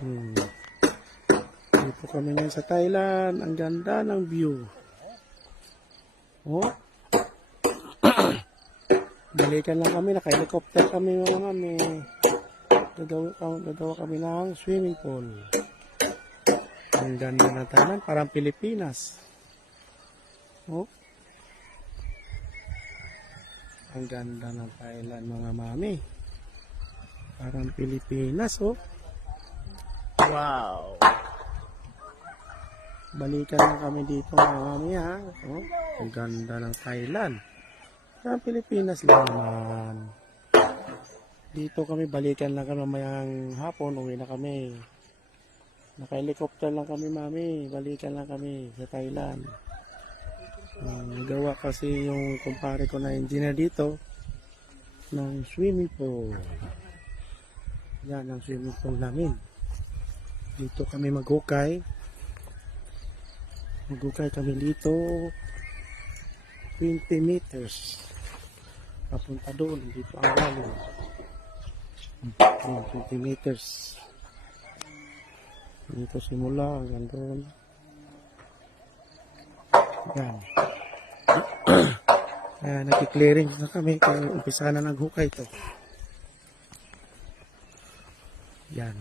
Hmm. Dito kami ngayon sa Thailand. Ang ganda ng view. Oh. Balikan lang kami. Naka-helicopter kami mga mami. Gagawa kami ng swimming pool. Ang ganda ng Thailand. Parang Pilipinas. Oh. Ang ganda ng Thailand mga mami. Parang Pilipinas, oh. Wow. Balikan lang kami dito mga mami, ha. Oh. Ang ganda ng Thailand. Parang Pilipinas lang naman. Dito kami, balikan lang kami mamayang hapon. Uwi na kami. Naka-helicopter lang kami, mami. Balikan lang kami sa Thailand. Nagawa kasi yung kumpare ko na engineer dito ng swimming pool. Yan ang swimming pool namin. Dito kami maghukay. Maghukay kami dito 20 meters. Papunta doon. Dito ang lalim. 20 meters. Dito simula hanggang doon. Yan. Nag-clearing na kami kaya umpisa na naghukay ito. Yan.